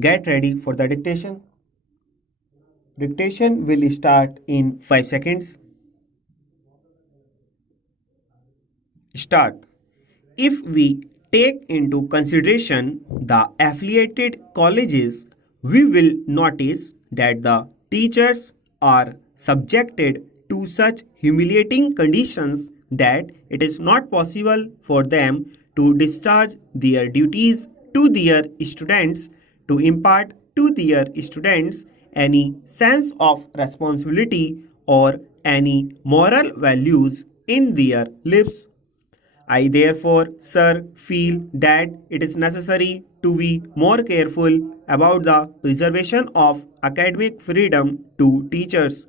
Get ready for the dictation. Dictation will start in 5 seconds. Start. If we take into consideration the affiliated colleges, we will notice that the teachers are subjected to such humiliating conditions that it is not possible for them to discharge their duties to their students, to impart to their students any sense of responsibility or any moral values in their lives. I therefore, sir, feel that it is necessary to be more careful about the preservation of academic freedom to teachers.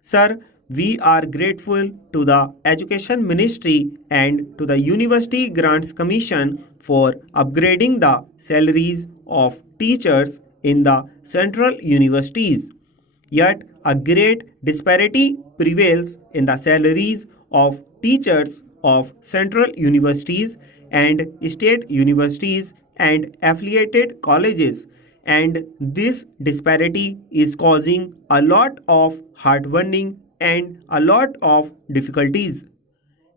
Sir, we are grateful to the Education Ministry and to the University Grants Commission for upgrading the salaries of teachers in the central universities. Yet, a great disparity prevails in the salaries of teachers of central universities and state universities and affiliated colleges, and this disparity is causing a lot of heartburning and a lot of difficulties.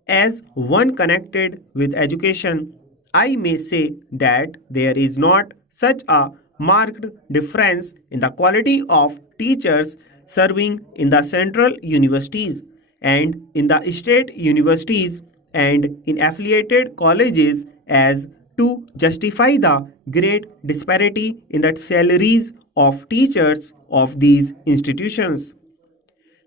As one connected with education, I may say that there is not such a marked difference in the quality of teachers serving in the central universities and in the state universities and in affiliated colleges as to justify the great disparity in the salaries of teachers of these institutions.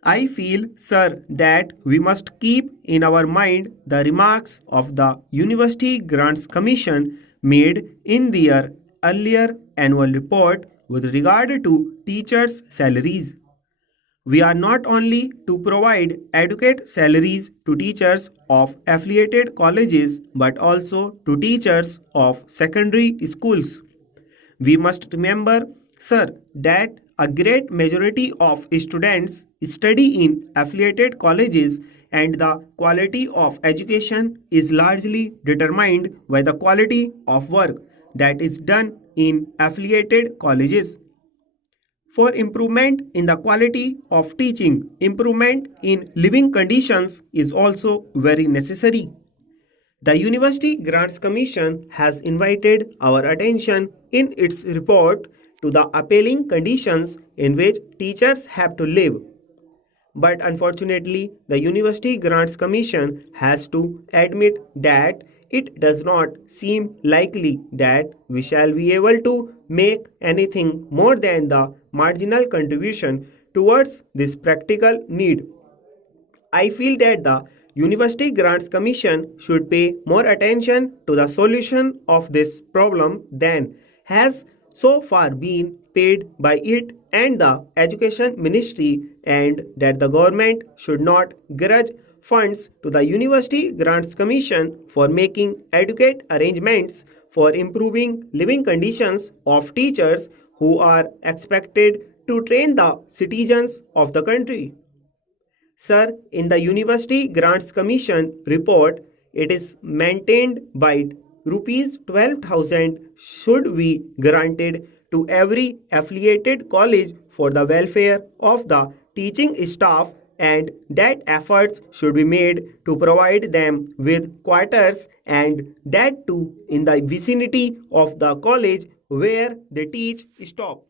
I feel, sir, that we must keep in our mind the remarks of the University Grants Commission made in their earlier annual report with regard to teachers' salaries. We are not only to provide adequate salaries to teachers of affiliated colleges but also to teachers of secondary schools. We must remember, sir, that a great majority of students study in affiliated colleges and the quality of education is largely determined by the quality of work that is done in affiliated colleges. For improvement in the quality of teaching, improvement in living conditions is also very necessary. The University Grants Commission has invited our attention in its report to the appalling conditions in which teachers have to live. But unfortunately, the University Grants Commission has to admit that it does not seem likely that we shall be able to make anything more than the marginal contribution towards this practical need. I feel that the University Grants Commission should pay more attention to the solution of this problem than has so far been paid by it and the Education Ministry, and that the government should not grudge funds to the University Grants Commission for making adequate arrangements for improving living conditions of teachers who are expected to train the citizens of the country. Sir, in the University Grants Commission report, it is maintained by rupees 12,000 should be granted to every affiliated college for the welfare of the teaching staff, and that efforts should be made to provide them with quarters, and that too in the vicinity of the college where they teach. Stop.